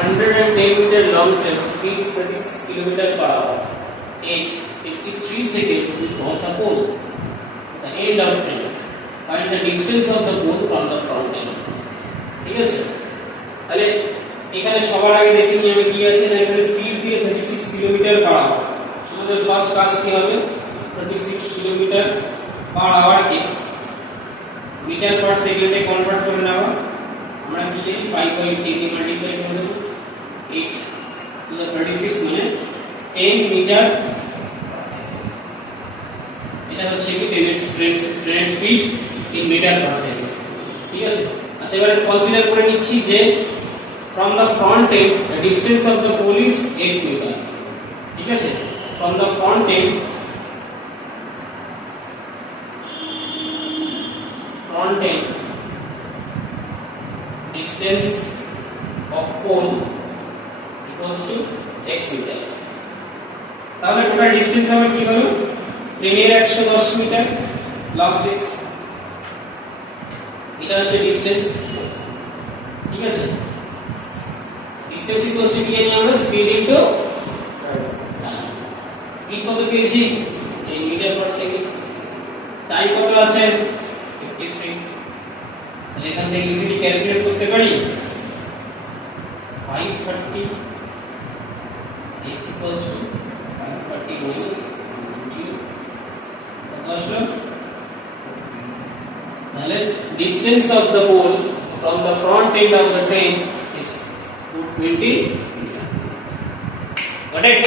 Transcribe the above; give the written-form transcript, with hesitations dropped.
110-meter long train whose speed is 36 km per hour takes 53 seconds to cross a pole. The end of train. Find the distance of the pole from the front end. ঠিক আছে, তাহলে এখানে সবার আগে দেখে নিই আমি কি আছে না, এখানে স্পিড দিয়ে 36 কিলোমিটার পার আওয়ার। আমাদের ফার্স্ট কাজ কি হবে, 36 কিলোমিটার পার আওয়ার কে মিটার পার সেকেন্ডে কনভার্ট করে নেওয়া। আমরা কি লিখি 5.10 কে মাল্টিপ্লাই করে দেব 8 টু দ্য 36 মানে 10 মিটার। এটা হচ্ছে কি train speed in metre per second. ঠিক আছে, আচ্ছা এবারে কনসিডার করে নিচ্ছি যে from the front end the distance of the pole is x meter. ঠিক আছে, from the front end distance of pole equals to x meter. তাহলে টোটাল ডিসটেন্স হবে কি হলো, ট্রেনের 110 মিটার প্লাস x, এটা হচ্ছে ডিসটেন্স। ঠিক আছে, ডিসটেন্স ইকুয়ালস টু কি জানি আমরা, স্পিড ইনটু টাইম। স্পিড কত পেয়েছি 10 মিটার পার সেকেন্ড, টাইম কত আছে 53। তাহলে এখান থেকে ইজিলি ক্যালকুলেট করতে পারি 530 x equals to 530 minus 0 কত আসলো, তাহলে distance of the pole from the front end of the train is 220 meter. Got it?